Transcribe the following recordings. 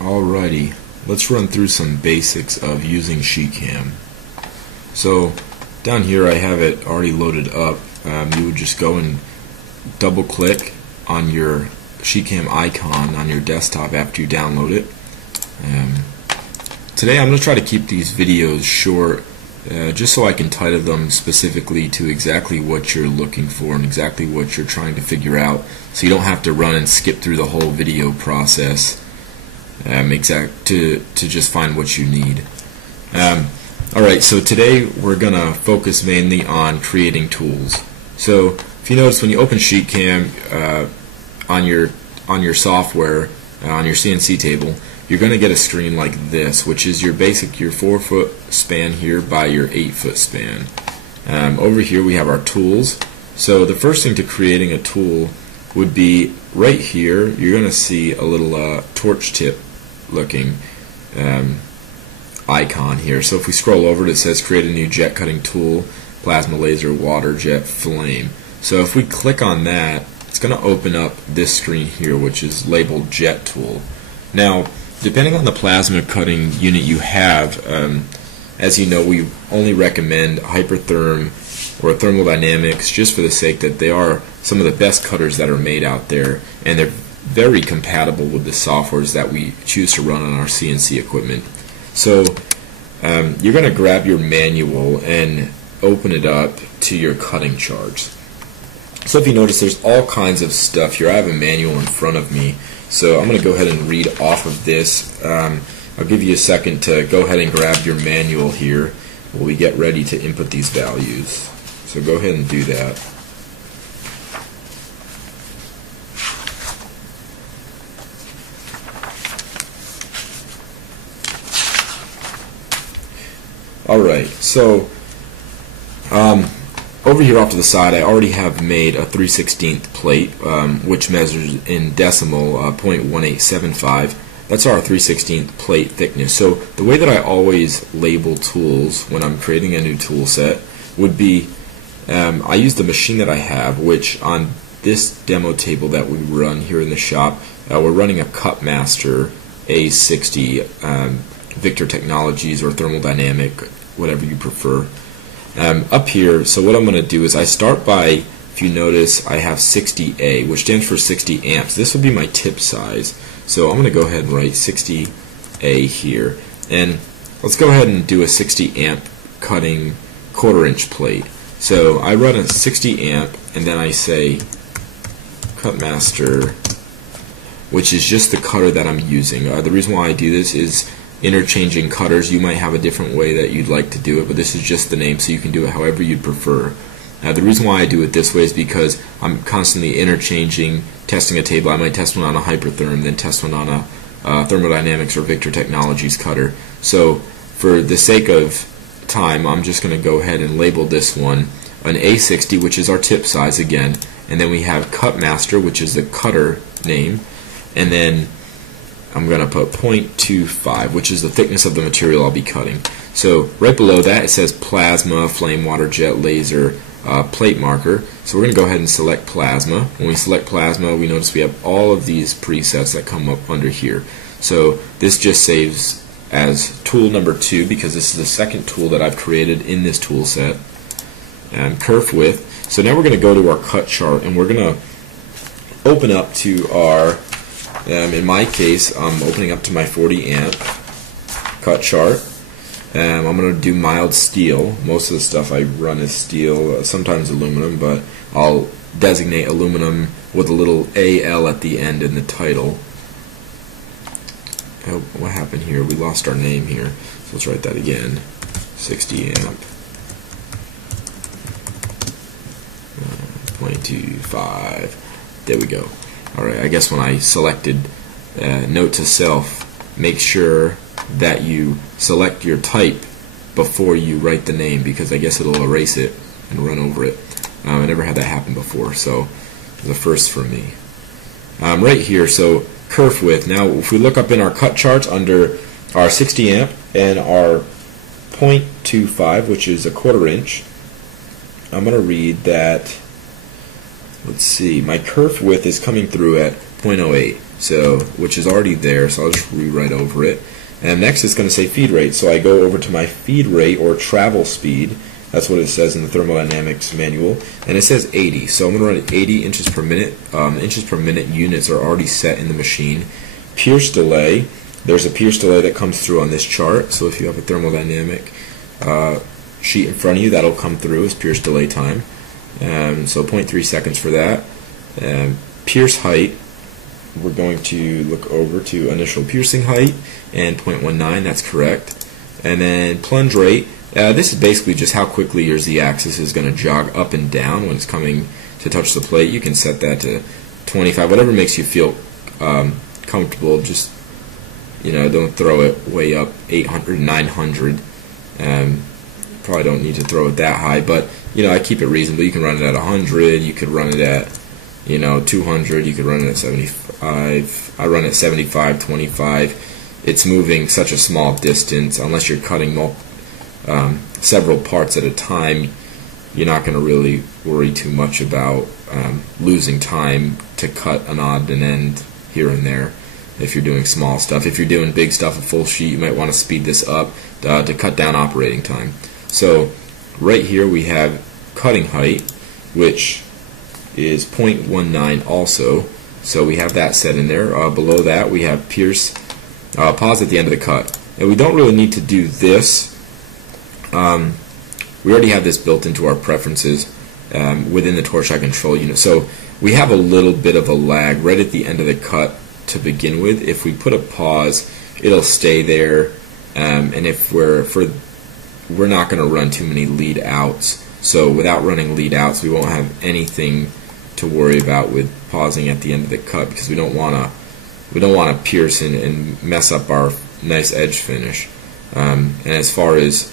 Alrighty, let's run through some basics of using Sheetcam. So down here I have it already loaded up. You would just go and double click on your Sheetcam icon on your desktop after you download it. Today I'm going to try to keep these videos short just so I can title them specifically to exactly what you're looking for and exactly what you're trying to figure out, so you don't have to run and skip through the whole video process to just find what you need. Alright, so today we're going to focus mainly on creating tools. So if you notice, when you open Sheetcam on your software, on your CNC table, you're going to get a screen like this, which is your 4-foot span here by your 8-foot span. Over here we have our tools. So the first thing to creating a tool would be right here. You're going to see a little torch tip looking icon here. So if we scroll over it, it says create a new jet cutting tool, plasma, laser, water jet, flame. So if we click on that, it's going to open up this screen here, which is labeled jet tool. Now, depending on the plasma cutting unit you have, as you know, we only recommend Hypertherm or Thermodynamics just for the sake that they are some of the best cutters that are made out there, and they're very compatible with the softwares that we choose to run on our CNC equipment. So you're going to grab your manual and open it up to your cutting charts. So if you notice, there's all kinds of stuff here. I have a manual in front of me, so I'm going to go ahead and read off of this. I'll give you a second to go ahead and grab your manual here while we get ready to input these values. So go ahead and do that. Alright, so over here off to the side, I already have made a 3/16 plate, which measures in decimal 0.1875. That's our 3/16 plate thickness. So the way that I always label tools when I'm creating a new tool set would be, I use the machine that I have, which on this demo table that we run here in the shop, we're running a Cutmaster A60 Victor Technologies or Thermodynamic, whatever you prefer. Up here, so what I'm going to do is I start by, if you notice, I have 60A, which stands for 60 amps. This would be my tip size. So I'm going to go ahead and write 60A here. And let's go ahead and do a 60 amp cutting 1/4 inch plate. So I run a 60 amp and then I say Cutmaster, which is just the cutter that I'm using. The reason why I do this is interchanging cutters. You might have a different way that you'd like to do it, but this is just the name, so you can do it however you'd prefer. The reason why I do it this way is because I'm constantly interchanging, testing a table. I might test one on a Hypertherm, then test one on a Thermodynamics or Victor Technologies cutter. So for the sake of time, I'm just going to go ahead and label this one an A60, which is our tip size again, and then we have Cutmaster, which is the cutter name, and then I'm going to put 0.25, which is the thickness of the material I'll be cutting. So right below that it says plasma, flame, water jet, laser, plate marker. So we're going to go ahead and select plasma. When we select plasma, we notice we have all of these presets that come up under here. So this just saves as tool number 2 because this is the second tool that I've created in this tool set. And kerf width. So now we're going to go to our cut chart and we're going to open up to our, in my case, I'm opening up to my 40 amp cut chart. I'm going to do mild steel. Most of the stuff I run is steel, sometimes aluminum, but I'll designate aluminum with a little AL at the end in the title. Oh, what happened here? We lost our name here. So let's write that again. 60 amp. 0.25. There we go. Alright, I guess when I selected note to self, make sure that you select your type before you write the name, because I guess it'll erase it and run over it. I never had that happen before, so it's a first for me. Right here, so kerf width. Now if we look up in our cut charts under our 60 amp and our 0.25, which is a 1/4 inch, I'm going to read that, let's see, my kerf width is coming through at 0.08. so which is already there, so I'll just rewrite over it. And next it's going to say feed rate, so I go over to my feed rate or travel speed. That's what it says in the thermodynamics manual, and it says 80. So I'm going to run it 80 inches per minute. Inches per minute units are already set in the machine. Pierce delay, there's a pierce delay that comes through on this chart. So if you have a thermodynamic sheet in front of you, that'll come through as pierce delay time. So 0.3 seconds for that. Pierce height, we're going to look over to initial piercing height and 0.19, that's correct. And then plunge rate, this is basically just how quickly your z-axis is going to jog up and down when it's coming to touch the plate. You can set that to 25, whatever makes you feel comfortable. Just, you know, don't throw it way up 800, 900. Probably don't need to throw it that high, but you know, I keep it reasonable. You can run it at 100, you could run it at, you know, 200, you could run it at 75. I run at 75, 25. It's moving such a small distance, unless you're cutting several parts at a time, you're not going to really worry too much about losing time to cut an odd and end here and there if you're doing small stuff. If you're doing big stuff, a full sheet, you might want to speed this up to cut down operating time. So right here we have cutting height, which is 0.19 also, so we have that set in there. Below that we have pierce pause at the end of the cut, and we don't really need to do this. We already have this built into our preferences within the torch eye control unit, so we have a little bit of a lag right at the end of the cut to begin with. If we put a pause, it'll stay there, and if we're not going to run too many lead outs, so without running lead outs we won't have anything to worry about with pausing at the end of the cut, because we don't want to pierce and mess up our nice edge finish. And as far as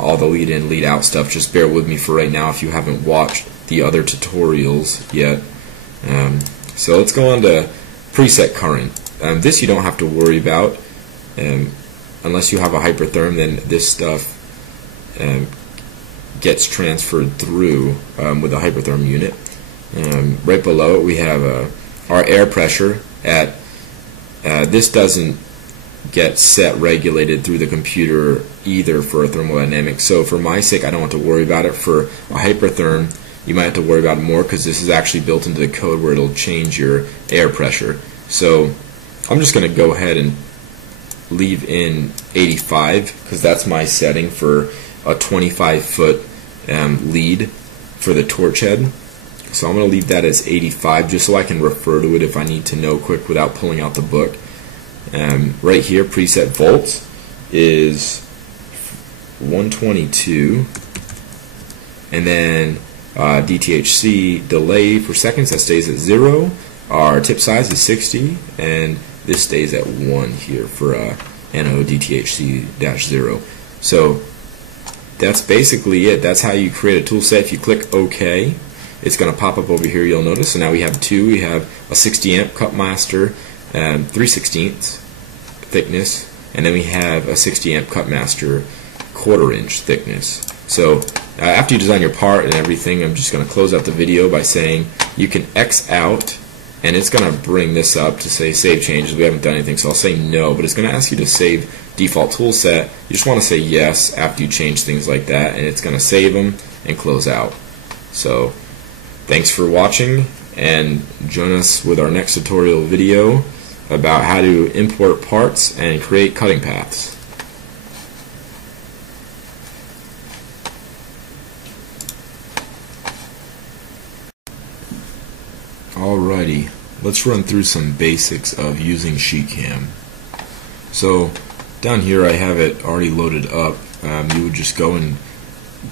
all the lead in, lead out stuff, just bear with me for right now if you haven't watched the other tutorials yet. So let's go on to preset current. This you don't have to worry about unless you have a hypertherm. Then this stuff gets transferred through with a hypertherm unit. Right below it we have our air pressure. At this doesn't get set regulated through the computer either for a thermodynamic, so for my sake I don't have to worry about it. For a hypertherm you might have to worry about it more, because this is actually built into the code where it'll change your air pressure. So I'm just going to go ahead and leave in 85, because that's my setting for a 25-foot lead for the torch head. So I'm going to leave that as 85 just so I can refer to it if I need to know quick without pulling out the book. Right here, preset volts is 122, and then DTHC delay for seconds, that stays at 0. Our tip size is 60, and this stays at 1 here for NO DTHC-0. So that's basically it. That's how you create a tool set. If you click OK, it's going to pop up over here, you'll notice. So now we have two. We have a 60 amp cut master, 3/16 thickness, and then we have a 60 amp cut master 1/4 inch thickness. So after you design your part and everything, I'm just going to close out the video by saying you can X out, and it's going to bring this up to say save changes. We haven't done anything, so I'll say no, but it's going to ask you to save default tool set. You just want to say yes after you change things like that, and it's going to save them and close out. So thanks for watching, and join us with our next tutorial video about how to import parts and create cutting paths. Alrighty, let's run through some basics of using Sheetcam. So down here I have it already loaded up. You would just go and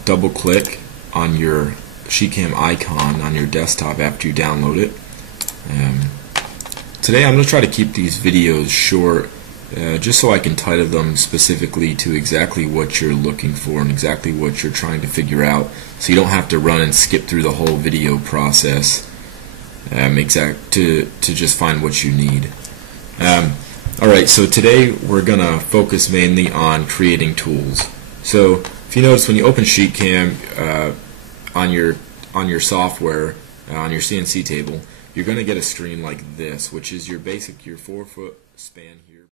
double click on your Sheetcam icon on your desktop after you download it. Today I'm going to try to keep these videos short, just so I can title them specifically to exactly what you're looking for and exactly what you're trying to figure out, so you don't have to run and skip through the whole video process to just find what you need. Alright, so today we're going to focus mainly on creating tools. So if you notice, when you open Sheetcam on your software, on your CNC table, you're going to get a screen like this, which is your 4-foot span here.